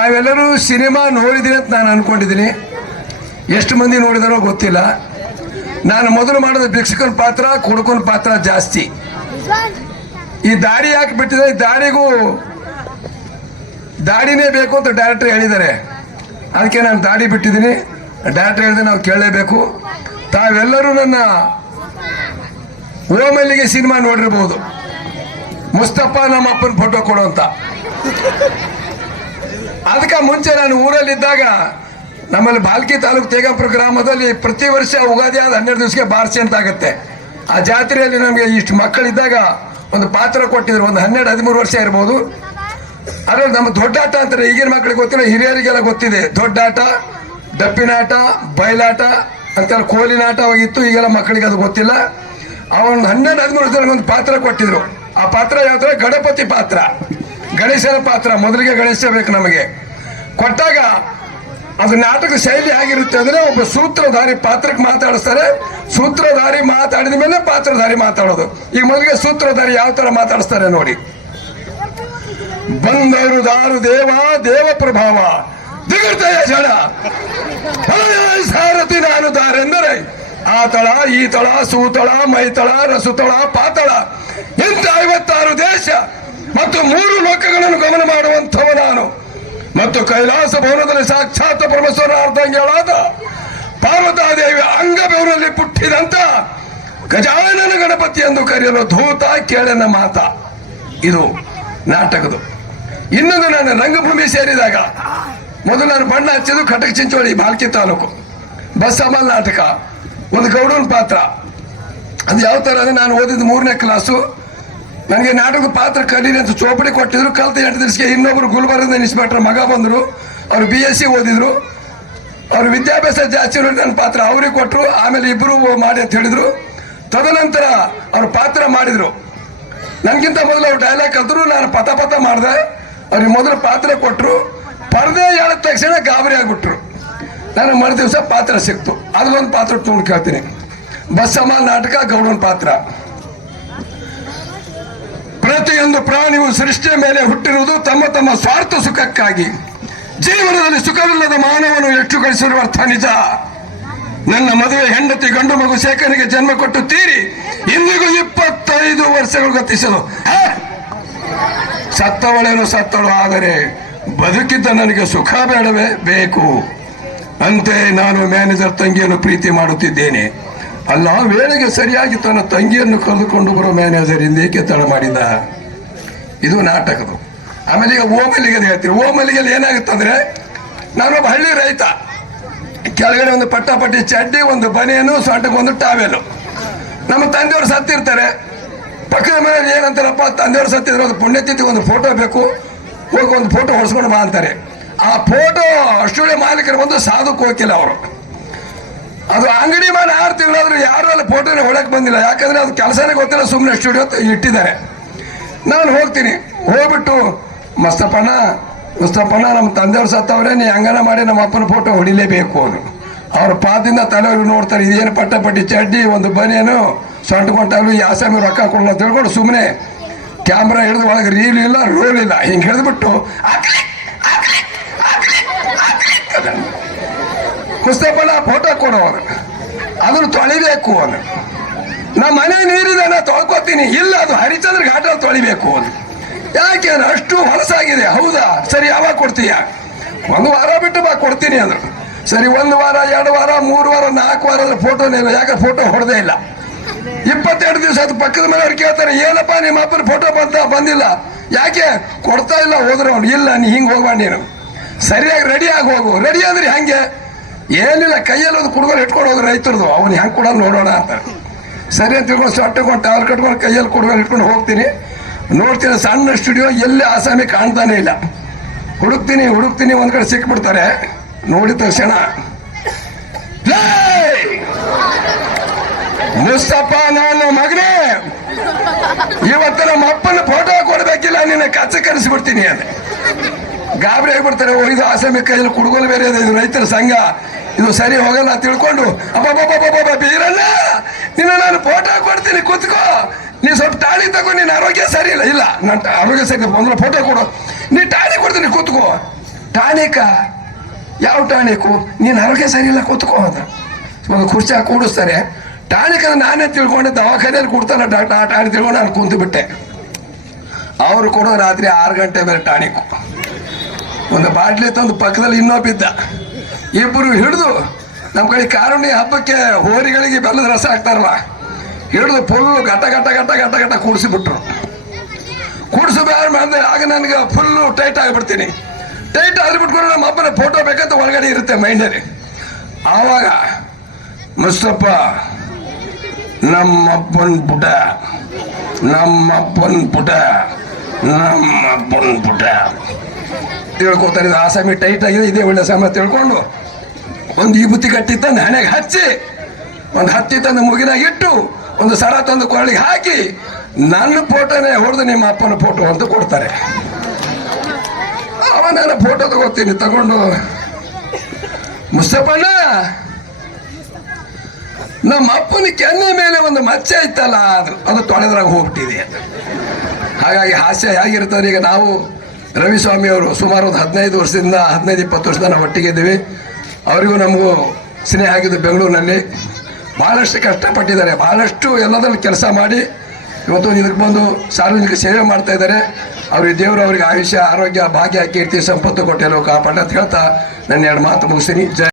ತಾವೆಲ್ಲರೂ ಸಿನಿಮಾ ನೋಡಿದಿರಿ ಅಂತ ನಾನು ಅನ್ಕೊಂಡಿದ್ದೀನಿ. ಎಷ್ಟು ಮಂದಿ ನೋಡಿದಾರೋ ಗೊತ್ತಿಲ್ಲ. ನಾನು ಮೊದಲು ಮಾಡಿದ ಭಿಕ್ಷಕನ ಪಾತ್ರ, ಕುಡುಕನ ಪಾತ್ರ ಜಾಸ್ತಿ. ಈ ದಾಡಿ ಯಾಕೆ ಬಿಟ್ಟಿದೆ? ಈ ದಾಡಿಗೂ ದಾಡಿನೇ ಬೇಕು ಅಂತ ಡೈರೆಕ್ಟರ್ ಹೇಳಿದ್ದಾರೆ. ಅದಕ್ಕೆ ನಾನು ದಾಡಿ ಬಿಟ್ಟಿದ್ದೀನಿ. ಡೈರೆಕ್ಟರ್ ಹೇಳಿದ್ರೆ ನಾವು ಕೇಳಲೇಬೇಕು. ತಾವೆಲ್ಲರೂ ನನ್ನ ಓಮಲ್ಲಿಗೆ ಸಿನಿಮಾ ನೋಡಿರ್ಬೋದು. ಮುಸ್ತಪ್ಪ ನಮ್ಮ ಅಪ್ಪನ ಫೋಟೋ ಕೊಡೋ ಅಂತ. ಅದಕ್ಕೆ ಮುಂಚೆ ನಾನು ಊರಲ್ಲಿದ್ದಾಗ ನಮ್ಮಲ್ಲಿ ಬಾಲ್ಕಿ ತಾಲೂಕು ತೇಗಾಪುರ ಗ್ರಾಮದಲ್ಲಿ ಪ್ರತಿ ವರ್ಷ ಉಗಾದಿ ಆದ ಹನ್ನೆರಡು ದಿವಸಕ್ಕೆ ಬಾರ್ಸಿ ಅಂತ ಆಗುತ್ತೆ ಆ ಜಾತ್ರೆಯಲ್ಲಿ ನಮಗೆ ಇಷ್ಟು ಮಕ್ಕಳಿದ್ದಾಗ ಒಂದು ಪಾತ್ರ ಕೊಟ್ಟಿದ್ರು, ಒಂದು ಹನ್ನೆರಡು, ಹದಿಮೂರು ವರ್ಷ ಇರ್ಬೋದು. ಅದರಲ್ಲಿ ನಮ್ಮ ದೊಡ್ಡಾಟ ಅಂತಾರೆ, ಈಗಿನ ಮಕ್ಕಳಿಗೆ ಗೊತ್ತಿಲ್ಲ, ಹಿರಿಯರಿಗೆಲ್ಲ ಗೊತ್ತಿದೆ. ದೊಡ್ಡಾಟ ಡಪ್ಪಿನಾಟ ಬಯಲಾಟ ಅಂತ ಕೋಲಿನಾಟ ಆಗಿತ್ತು ಈಗೆಲ್ಲ ಮಕ್ಕಳಿಗೆ ಅದು ಗೊತ್ತಿಲ್ಲ. ಆ ಒಂದು ಹನ್ನೆರಡು, ಹದಿಮೂರು ವರ್ಷದಲ್ಲಿ ಒಂದು ಪಾತ್ರ ಕೊಟ್ಟಿದ್ರು. ಆ ಪಾತ್ರ ಯಾವ್ದ್ರೆ ಗಣಪತಿ ಪಾತ್ರ. ಗಣೇಶನ ಪಾತ್ರ, ಮೊದಲಿಗೆ ಗಣೇಶ ಬೇಕು ನಮಗೆ. ಕೊಟ್ಟಾಗ ಅದು ನಾಟಕ ಶೈಲಿ ಆಗಿರುತ್ತೆ ಅಂದ್ರೆ ಒಬ್ಬ ಸೂತ್ರಧಾರಿ ಪಾತ್ರಕ್ಕೆ ಮಾತಾಡಿಸ್ತಾರೆ. ಸೂತ್ರಧಾರಿ ಮಾತಾಡಿದ ಮೇಲೆ ಪಾತ್ರಧಾರಿ ಮಾತಾಡೋದು. ಈಗ ಮೊದಲಿಗೆ ಸೂತ್ರಧಾರಿ ಯಾವ ತರ ಮಾತಾಡಿಸ್ತಾರೆ ನೋಡಿ. ಬಂದರು ದಾರು ದೇವ ದೇವ ಪ್ರಭಾವ ಜಡ ಸಾರಥಿ ನಾನು ದಾರೆಂದರೆ. ಆ ತಳ, ಈ ತಳ, ಸೂತಳ, ಮೈತಳ, ರಸುತಳ, ಪಾತಳ. ಇಂಥ ಐವತ್ತಾರು ದೇಶ. ಮತ್ತು ಮೂರು ಲೋಕಗಳನ್ನು ಗಮನ ಮಾಡುವಂಥವ ನಾನು. ಮತ್ತು ಕೈಲಾಸ ಭವನದಲ್ಲಿ ಸಾಕ್ಷಾತ್ ಪರಮೇಶ್ವರ ಅರ್ಧಂಗಿಗಳಾದ ಪಾರ್ವತಾದೇವಿ ಅಂಗಬೆವರಲ್ಲಿ ಪುಟ್ಟಿದಂತ ಗಜಾನನ ಗಣಪತಿ ಎಂದು ಕರೆಯಲು ಧೂತ ಕೇಳನ ಮಾತ. ಇದು ನಾಟಕದು. ಇನ್ನೊಂದು ನಾನು ರಂಗಭೂಮಿ ಸೇರಿದಾಗ ಮೊದಲು ನಾನು ಬಣ್ಣ ಹಚ್ಚಿದ್ದು ಕಟಕ್ ಚಿಂಚೋಳಿ, ಬಾಲ್ಕಿ ತಾಲೂಕು. ಬಸ್ ಅಮಲ್ ನಾಟಕ. ಒಂದು ಗೌಡನ ಪಾತ್ರ. ಅದು ಯಾವ ಥರ ಅಂದ್ರೆ ನಾನು ಓದಿದ್ದು ಮೂರನೇ ಕ್ಲಾಸು. ನನಗೆ ನಾಟಕ ಪಾತ್ರ ಕಲೀಲಿ ಅಂತ ಚೋಪಡಿ ಕೊಟ್ಟಿದ್ರು. ಕಲ್ತ ಎಂಟು ದಿವಸಕ್ಕೆ ಇನ್ನೊಬ್ರು ಗುಲ್ಬರ್ಗದ ಇನ್ಸ್ಪೆಕ್ಟರ್ ಮಗ ಬಂದರು. ಅವರು ಬಿ ಎಸ್ ಸಿ ಓದಿದ್ರು. ಅವ್ರ ವಿದ್ಯಾಭ್ಯಾಸ ಜಾಸ್ತಿ ನನ್ನ ಪಾತ್ರ. ಅವ್ರಿಗೆ ಕೊಟ್ಟರು ಆಮೇಲೆ ಇಬ್ಬರು ಮಾಡಿ ಅಂತ ಹೇಳಿದ್ರು. ತದನಂತರ ಅವ್ರ ಪಾತ್ರ ಮಾಡಿದ್ರು. ನನಗಿಂತ ಮೊದಲು ಅವ್ರು ಡೈಲಾಗ್ ಕಲ್ತರು, ನಾನು ಪಥ ಪಥ ಮಾಡಿದೆ. ಅವ್ರಿಗೆ ಮೊದಲು ಪಾತ್ರ ಕೊಟ್ಟರು ಪರದೆ ಹೇಳಿದ ತಕ್ಷಣ ಗಾಬರಿ ಆಗಿಬಿಟ್ರು. ನಾನು ಮರು ದಿವಸ ಪಾತ್ರ ಸಿಕ್ತು. ಅದೊಂದು ಪಾತ್ರ ಕೇಳ್ತೀನಿ. ಬಸ್ಸಮ್ಮ ನಾಟಕ, ಗೌಡನ ಪಾತ್ರ. ಪ್ರತಿಯೊಂದು ಪ್ರಾಣಿಯು ಸೃಷ್ಟಿಯ ಮೇಲೆ ಹುಟ್ಟಿರುವುದು ತಮ್ಮ ತಮ್ಮ ಸ್ವಾರ್ಥ ಸುಖಕ್ಕಾಗಿ. ಜೀವನದಲ್ಲಿ ಸುಖವಿಲ್ಲದ ಮಾನವನು ಹೆಚ್ಚು ಗಳಿಸಿರುವ ಅರ್ಥ ನಿಜ. ನನ್ನ ಮದುವೆ ಹೆಂಡತಿ, ಗಂಡು ಮಗು ಶೇಖರಿಗೆ ಜನ್ಮ ಕೊಟ್ಟು ತೀರಿ. ಇಂದಿಗೂ ಇಪ್ಪತ್ತೈದು ವರ್ಷಗಳು ಗತಿಸಲು? ಸತ್ತವಳೇನು ಸತ್ತಳು, ಆದರೆ ಬದುಕಿದ್ದ ನನಗೆ ಸುಖ ಬೇಡವೇ ಬೇಕು. ಅಂತೆ ನಾನು ಮ್ಯಾನೇಜರ್ ತಂಗಿಯನ್ನು ಪ್ರೀತಿ ಮಾಡುತ್ತಿದ್ದೇನೆ. ಅಲ್ಲ, ವೇಳೆಗೆ ಸರಿಯಾಗಿ ತನ್ನ ತಂಗಿಯನ್ನು ಕರೆದುಕೊಂಡು ಬರೋ ಮ್ಯಾನೇಜರ್ ಇಂದೇಕೆ ತಡ ಮಾಡಿದ? ಇದು ನಾಟಕದು. ಆಮೇಲೆ ಈಗ ಓಮಲ್ಲಿಗೆ ಹೇಳ್ತೀವಿ ಏನಾಗುತ್ತೆ ಏನಾಗುತ್ತಂದ್ರೆ, ನಾನೊಬ್ಬ ಹಳ್ಳಿ ರೈತ. ಕೆಳಗಡೆ ಒಂದು ಪಟ್ಟಾಪಟ್ಟಿ, ಚಡ್ಡಿ, ಒಂದು ಬನಿಯನು, ಸೊಂಟಕ್ಕೆ ಒಂದು ಟಾವೆಲು. ನಮ್ಮ ತಂದೆಯವರು ಸತ್ತಿರ್ತಾರೆ. ಪಕ್ಕದ ಮನೆಯಲ್ಲಿ ಏನಂತಾರಪ್ಪ, ತಂದೆಯವರು ಸತ್ತಿದ್ರೆ ಒಂದು ಪುಣ್ಯತಿಥಿ ಒಂದು ಫೋಟೋ ಬೇಕು. ಹೋಗಿ ಒಂದು ಫೋಟೋ ಹೊಡ್ಸ್ಕೊಂಡು ಬಾ ಅಂತಾರೆ. ಆ ಫೋಟೋ ಸ್ಟುಡಿಯೋ ಮಾಲೀಕರು ಬಂದು ಸಾಧು ಹೋಗಿಲ್ಲ ಅವರು. ಅದು ಅಂಗಡಿ ಮಾಡಿ ಆರು ತಿಂಗಳಾದ್ರೂ ಯಾರು ಅಲ್ಲಿ ಫೋಟೋನ ಹೊಡಕ್ ಬಂದಿಲ್ಲ. ಯಾಕಂದ್ರೆ ಅದು ಕೆಲಸನೇ ಗೊತ್ತಿಲ್ಲ. ಸುಮ್ಮನೆ ಸ್ಟುಡಿಯೋ ಇಟ್ಟಿದ್ದಾರೆ. ನಾನು ಹೋಗ್ತೀನಿ. ಹೋಗ್ಬಿಟ್ಟು ಮಸ್ತಪ್ಪಣ್ಣ ಮುಸ್ತಪ್ಪಣ್ಣ ನಮ್ಮ ತಂದೆಯವ್ರು ಸತ್ತವ್ರೆ, ನೀ ಹಂಗನ ಮಾಡಿ ನಮ್ಮ ಅಪ್ಪನ ಫೋಟೋ ಹೊಡಿಲೇಬೇಕು ಅವನು. ಅವ್ರ ಪಾದಿಂದ ತಲೆಯವರು ನೋಡ್ತಾರೆ, ಇದೇನು ಪಟ್ಟ ಪಟ್ಟಿ ಚಡ್ಡಿ, ಒಂದು ಬನಿಯನು ಸೊಂಟ್ಕೊಂಡಾಗಲು ಯಾವ ಆಸಾಮಿ ರೊಕ್ಕ ಕೊಡೋಣ ತಿಳ್ಕೊಂಡು ಸುಮ್ಮನೆ ಕ್ಯಾಮ್ರಾ ಹಿಡಿದು ಒಳಗೆ ರೀಲ್ ಇಲ್ಲ ರೋಲ್ ಇಲ್ಲ. ಹಿಂಗೆ ಹಿಡಿದ್ಬಿಟ್ಟು ಮುಸ್ತಪ್ಪಣ್ಣ ಫೋಟೋ ಕೊಡೋ ಹಾಕ್ಲಿ ಅಂತ. ಮುಸ್ತಫಲ್ಲ ಫೋಟೋ ಕೊಡೋನು ಅದನ್ನು ತೊಳಿಬೇಕು ಅವನು. ನಮ್ಮ ಮನೆ ನೀರಿದೆ ನಾ ತೊಳ್ಕೊತೀನಿ. ಇಲ್ಲ, ಅದು ಹರಿಚಂದ್ರ ಘಾಟಲ್ಲಿ ತೊಳಿಬೇಕು ಯಾಕೆ ಅಷ್ಟು ಹೊಲಸಾಗಿದೆ. ಹೌದಾ? ಸರಿ, ಯಾವಾಗ ಕೊಡ್ತೀಯ? ಒಂದು ವಾರ ಬಿಟ್ಟು ಬಾ, ಕೊಡ್ತೀನಿ ಅಂದ್ರು. ಸರಿ, ಒಂದು ವಾರ, ಎರಡು ವಾರ, ಮೂರು ವಾರ, ನಾಲ್ಕು ವಾರ ಫೋಟೋನೇ ಇಲ್ಲ. ಯಾಕೆ ಫೋಟೋ ಹೊಡೆದೇ ಇಲ್ಲ? ಇಪ್ಪತ್ತೆರಡು ದಿವಸ ಅದು ಪಕ್ಕದ ಮನೆಯವ್ರು ಕೇಳ್ತಾರೆ, ಏನಪ್ಪ, ನಿಮ್ಮ ಅಪ್ಪನ ಫೋಟೋ ಬಂತ? ಬಂದಿಲ್ಲ. ಯಾಕೆ? ಕೊಡ್ತಾ ಇಲ್ಲ, ಹೋದ್ರೆ ಅವ್ನು. ಇಲ್ಲ, ನೀ ಹಿಂಗೆ ಹೋಗ್ಬಾ ನೀನು. ಸರಿಯಾಗಿ ರೆಡಿ ಆಗಿ ಹೋಗು. ರೆಡಿ ಅಂದ್ರೆ ಹೆಂಗೆ? ಏನಿಲ್ಲ, ಕೈಯಲ್ಲಿ ಒಂದು ಕುಡುಗೋಲು ಇಟ್ಕೊಂಡು ಹೋಗಿ ರೈತರದು. ಅವ್ನು ಹೆಂಗೆ ಕೂಡ ನೋಡೋಣ ಅಂತ. ಸರಿ ಅಂತ ತಿಳ್ಕೊಂಡು ಸೊಟ್ಟಕೊಂಡು ಟವರ್ ಕಟ್ಕೊಂಡು ಕೈಯಲ್ಲಿ ಕುಡುಗೋಲು ಇಟ್ಕೊಂಡು ಹೋಗ್ತೀನಿ. ನೋಡ್ತೀನಿ, ಸಣ್ಣ ಸ್ಟುಡಿಯೋ ಎಲ್ಲಿ ಆಸಾಮಿ ಕಾಣ್ತಾನೆ ಇಲ್ಲ. ಹುಡುಕ್ತೀನಿ ಹುಡುಕ್ತೀನಿ, ಒಂದ್ ಕಡೆ ಸಿಕ್ಬಿಡ್ತಾರೆ. ನೋಡಿದ ತಕ್ಷಣ ಮುಸ್ತಪ್ಪ ನಾನು ಮಗನೇ! ಇವತ್ತು ನಮ್ಮ ಅಪ್ಪನ ಫೋಟೋ ಕೊಡ್ಬೇಕಿಲ್ಲ, ನಿನ್ನ ಕಚ್ಚ ಕರೆಸಿಬಿಡ್ತೀನಿ ಅಂತ ಗಾಬರಿ ಆಗಿಬಿಡ್ತಾರೆ. ಇದು ಮಿಕ್ಕ ಕೈಯಲ್ಲಿ ಕುಡುಗೋಲು ಬೇರೆ ಇದೆ. ಇದು ರೈತರ ಸಂಘ. ಇದು ಸರಿ ಹೋಗಲ್ಲ ತಿಳ್ಕೊಂಡು ಅಬ್ಬಬ್ಬಬ್ಬಬ್ಬ ಬೀರಣ್ಣ, ನಿನ್ನ ನಾನು ಫೋಟೋ ಕೊಡ್ತೀನಿ, ಕೂತ್ಕೋ. ನೀ ಸ್ವಲ್ಪ ತಾಳಿ ತಗೋ, ನಿನ್ನ ಆರೋಗ್ಯ ಸರಿ ಇಲ್ಲ. ಇಲ್ಲ ನನ್ನ ಆರೋಗ್ಯ ಸರಿ ಮೊದಲು ಫೋಟೋ ಕೊಡು. ನೀ ತಾಳಿ ಕೊಡ್ತೀನಿ, ಕೂತ್ಕೋ. ಟಾನಿಕ, ಯಾವ ಟಾನಿಕು? ನೀನ್ ಆರೋಗ್ಯ ಸರಿ ಇಲ್ಲ, ಕೂತ್ಕೋ ಅಂತ. ಒಂದು ಕುರ್ಚಿ ಕೂಡಿಸ್ತಾರೆ. ಟಾಣಿಕ ನಾನೇ ತಿಳ್ಕೊಂಡೆ ದವಾಖಾನೆಯಲ್ಲಿ ಕೊಡ್ತಾನೆ ಡಾಕ್ಟರ್ ಆ ಟಾಣಿ ತಿಳ್ಕೊಂಡು ನಾನು ಕುಂತು ಬಿಟ್ಟೆ. ಅವರು ಕೊಡೋ ರಾತ್ರಿ ಆರು ಗಂಟೆ ಮೇಲೆ ಟಾನಿಕ್. ಒಂದು ಬಾಟ್ಲಿ ತಂದು ಪಕ್ಕದಲ್ಲಿ ಇನ್ನೊಬ್ಬಿದ್ದ ಇಬ್ಬರು ಹಿಡಿದು ನಮ್ಮ ಕಡೆ ಕಾರುಣ್ಯ ಹಬ್ಬಕ್ಕೆ ಹೋರಿಗಳಿಗೆ ಬೆಲ್ಲದ ರಸ ಹಾಕ್ತಾರಲ್ಲ, ಹಿಡಿದು ಫುಲ್ ಗಟ್ಟ ಗಟ್ಟ ಗಟ್ಟ ಗಟ ಬಿಟ್ರು ಕೂಡಿಸಿಬಿಟ್ರು. ಕೂಡಿಸಬೇಡ ಅಂದರೆ ಆಗ ನನಗೆ ಫುಲ್ಲು ಟೈಟ್ ಆಗಿಬಿಡ್ತೀನಿ. ಟೈಟ್ ಆಗಿಬಿಟ್ಕೊಂಡು ನಮ್ಮ ಅಪ್ಪನ ಫೋಟೋ ಬೇಕಂತ ಒಳಗಡೆ ಇರುತ್ತೆ ಮೈಂಡಲ್ಲಿ ಆವಾಗ ಮುಸ್ತಪ್ಪ ನಮ್ಮಪ್ಪನ ಪುಟ ನಮ್ಮಪ್ಪನ ಪುಟ. ನಮ್ಮಪ್ಪನ ಬಂದ್ಬಿಟ್ಟ ತಿಳ್ಕೊತಾರೆ ಇದು ಸಮಯ ಟೈಟ್ ಆಗಿದೆ, ಇದೇ ಒಳ್ಳೆ ಸಮಯ ತಿಳ್ಕೊಂಡು. ಒಂದು ಈ ಬುತ್ತಿ ತಂದು ಹಣೆಗೆ ಹಚ್ಚಿ, ಒಂದು ಹತ್ತಿ ತಂದು ಮುಗಿನಾಗ ಇಟ್ಟು, ಒಂದು ಸರ ತಂದು ಕೊರಳಿಗೆ ಹಾಕಿ, ನನ್ನ ಫೋಟೋನೇ ಹೊಡೆದು ನಿಮ್ಮ ಅಪ್ಪನ ಫೋಟೋ ಅಂತ ಕೊಡ್ತಾರೆ. ಅವ ನಾನು ಫೋಟೋ ತಗೋತೀನಿ, ತಗೊಂಡು. ಮುಸ್ತಫಣ್ಣ, ನಮ್ಮ ಅಪ್ಪನ ಕೆನ್ನೆ ಮೇಲೆ ಒಂದು ಮಚ್ಚೆ ಇತ್ತಲ್ಲ, ಅದು ಅದು ತೊಳೆದ್ರಾಗ ಹೋಗ್ಬಿಟ್ಟಿದೆ. ಹಾಗಾಗಿ ಹಾಸ್ಯ ಹೇಗಿರ್ತದೆ ಈಗ ನಾವು ರವಿಸ್ವಾಮಿ ಅವರು ಸುಮಾರು ಒಂದು ಹದಿನೈದು ವರ್ಷದಿಂದ, ಹದಿನೈದು, ಇಪ್ಪತ್ತು ವರ್ಷದಿಂದ ನಾವು ಒಟ್ಟಿಗೆ ಇದ್ದೀವಿ. ಅವರಿಗೂ ನಮಗೂ ಸ್ನೇಹ ಆಗಿದ್ದು ಬೆಂಗಳೂರಿನಲ್ಲಿ. ಭಾಳಷ್ಟು ಕಷ್ಟಪಟ್ಟಿದ್ದಾರೆ. ಭಾಳಷ್ಟು ಎಲ್ಲದರಲ್ಲಿ ಕೆಲಸ ಮಾಡಿ ಇವತ್ತು ಇದಕ್ಕೆ ಬಂದು ಸಾರ್ವಜನಿಕ ಸೇವೆ ಮಾಡ್ತಾ ಇದ್ದಾರೆ. ಅವ್ರಿಗೆ ದೇವರು ಅವರಿಗೆ ಆಯುಷ್ಯ, ಆರೋಗ್ಯ, ಭಾಗ್ಯ, ಕೀರ್ತಿ, ಸಂಪತ್ತು ಕೊಟ್ಟಿರೋ ಕಾಪಾಡ ಅಂತ ಹೇಳ್ತಾ ನನ್ನ ಎರಡು ಮಾತು ಮುಗಿಸ್ತೀನಿ. ಜೈ